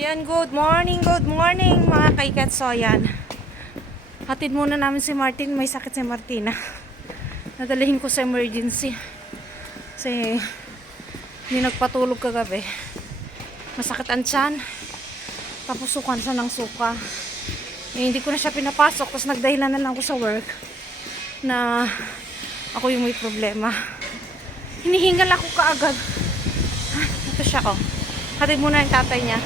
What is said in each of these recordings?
Ayan, good morning mga kaikat. So, ayan. Hatid muna namin si Martin. May sakit si Martina. Nadalahin ko sa emergency. Kasi, hindi nagpatulog kagabi. Masakit ang tiyan. Tapos sukan sa ng suka. Hindi ko na siya pinapasok. Tapos nagdahilan na lang ako sa work. Na, ako yung may problema. Hinihingal ako kaagad. Ito siya, oh. Hatid muna yung tatay niya.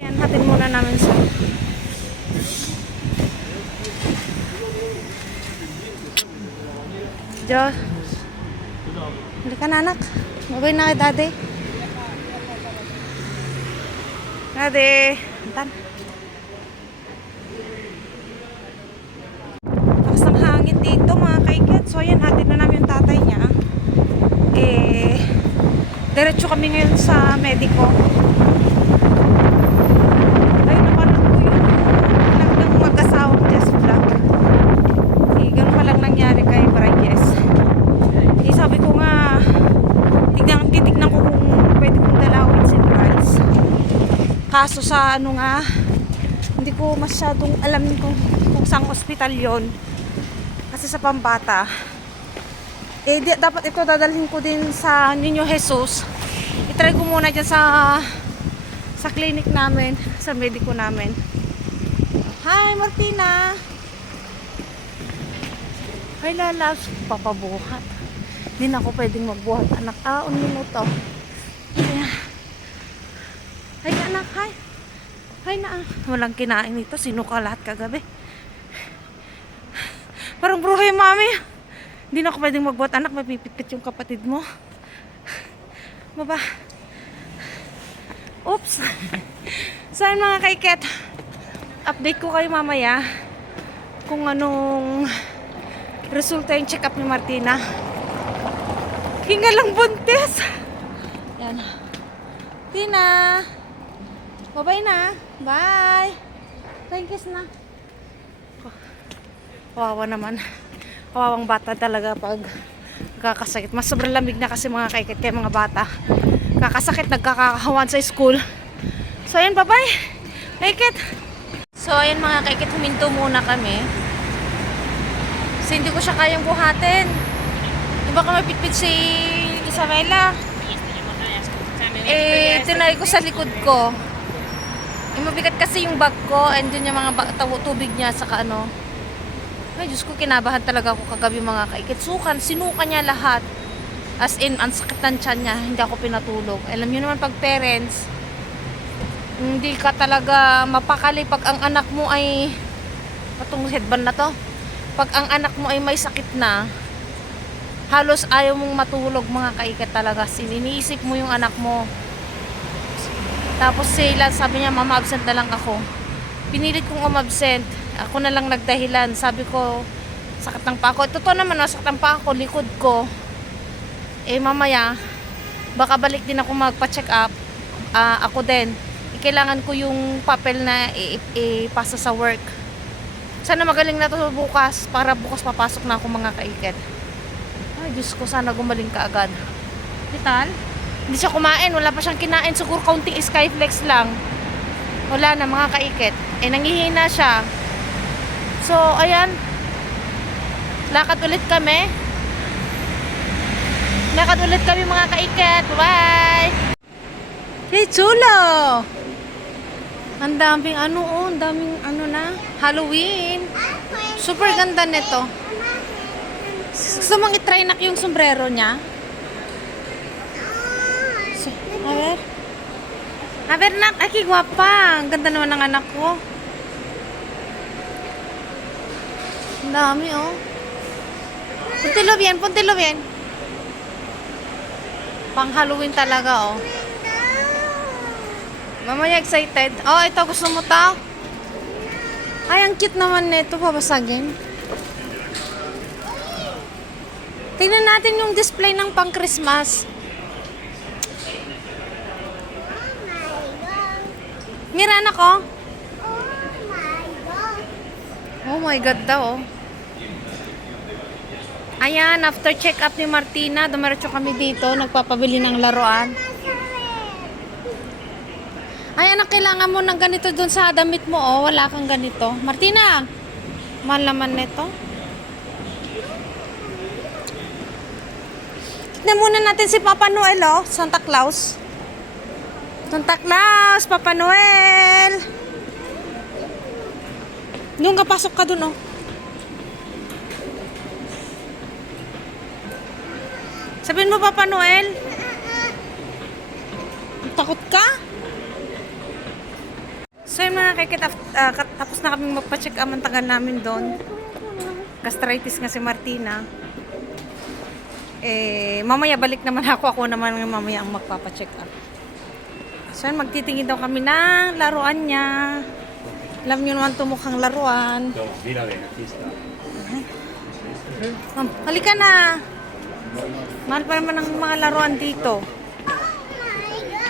Ayan, hatid muna namin sa Diyos. Halika na, anak. Mabay na kay daddy. Daddy. Antan. Takas ng hangin dito mga kaiket. So ayan, hatid na namin yung tatay niya. Diretso kami ngayon sa medico. Kaso sa ano nga, hindi ko masyadong alam kung saan hospital yon. Kasi sa pambata. Dapat ito dadalhin ko din sa Niño Jesus. I-try ko muna dyan sa clinic namin, sa medico namin. Hi, Martina! Hi, lalabs. Papabuhat. Hindi na ako pwedeng magbuhat, anak. Un minuto. Ayan. Hi anak, hi. Hi na. Walang kinain nito. Sinuka lahat kagabi. Parang bruhay mami. Hindi na ako pwedeng magbuhat anak. Mapipit-pit yung kapatid mo. Baba. Oops. So yun mga kaiket. Update ko kayo mamaya. Kung anong resulta yung check-up ni Martina. Hinga lang buntis. Yan. Tina. Bye-bye na. Bye. Thank you na. Kawawa naman. Kawawang bata talaga pag kakasakit. Mas sobrang lamig na kasi mga kaikit kaya mga bata. Kakasakit, nagkakahawan sa school. So ayan, bye-bye. Kaikit. So ayan mga kaikit, huminto muna kami. Kasi hindi ko siya kayang buhatin. Di ba ka mapitpit si Isabela? Tinay ko sa likod ko. Mabigat kasi yung bag ko and dun yung mga tubig niya saka ano. Ay Diyos ko, kinabahan talaga ako kagabi mga kaikit. Sinuka niya lahat. As in, ang sakit ng tiyan niya. Hindi ako pinatulog. Alam niyo naman pag parents, hindi ka talaga mapakali pag ang anak mo ay patong headband na to. Pag ang anak mo ay may sakit na, halos ayaw mong matulog mga kaikit talaga. Iniisip mo yung anak mo. Tapos sila, sabi niya, mama, absent na lang ako. Pinilit kong umabsent. Ako na lang nagdahilan. Sabi ko, sakit ng pa ako. Totoo naman, sakit ng pa ako, likod ko. Mamaya, baka balik din ako magpa-check up. Ako din. Kailangan ko yung papel na ipasa sa work. Sana magaling na to bukas, para bukas papasok na ako mga kaiket. Ay, Diyos ko, sana gumaling ka agad. Vital? Hindi siya kumain, wala pa siyang kinain. Siguro counting Skyflex lang. Wala na mga kaikit. Nangihina siya. So, ayan. Lakad ulit kami. Lakad ulit kami mga kaikit. Bye! Hey, chulo! Ang daming ang daming na. Halloween. Super ganda nito. Gusto mong itry nak yung sombrero niya? A ver nak, aki gwapa. Ang ganda naman ng anak ko. Ang dami oh. Puntilo bien. Pang Halloween talaga oh. Mamaya excited. Oh, ito gusto mo ta? Ay, ang cute naman nito, babasagin. Tingnan natin yung display ng pang Christmas. Ngiran ako? Oh my God daw. Ayan, after check up ni Martina, dumiretso kami dito, nagpapabili ng laruan. Ay, anak, kailangan mo ng ganito dun sa damit mo, oh. Wala kang ganito. Martina, mahal naman nito. Tignan muna natin si Papa Noel, oh. Santa Claus. Santa Claus, Papa Noel. Yung kapasok ka dun, oh. Sabihin mo, Papa Noel. Takot ka? So yung mga kaikit, tapos na kami magpa-check up ang tagal namin doon. Gastritis nga si Martina. Mamaya balik naman ako naman mamaya ang magpapa-check up. So magtitingin daw kami ng laruan niya. Alam niyo naman mukhang laruan. Halika na. Mahal pa naman ang mga laruan dito.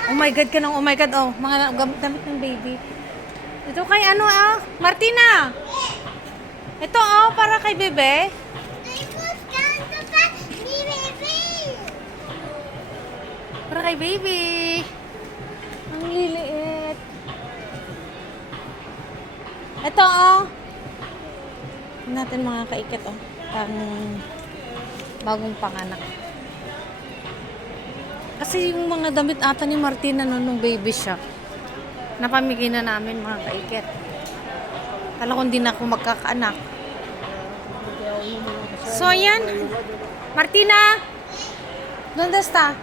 Oh my God ka ng oh my God, oh. Mga damit ng baby. Ito kay ano, ah? Martina! Ito, oh, para kay bebe. Para kay baby. Ang liliit. Ito, oh. Tignan natin mga kaikit, oh. Ang bagong panganak. Kasi yung mga damit ata ni Martina nung baby siya, napamigay na namin mga kaikit. Kala ko hindi na ako magkakaanak. So, yan. Martina! ¿Dónde está?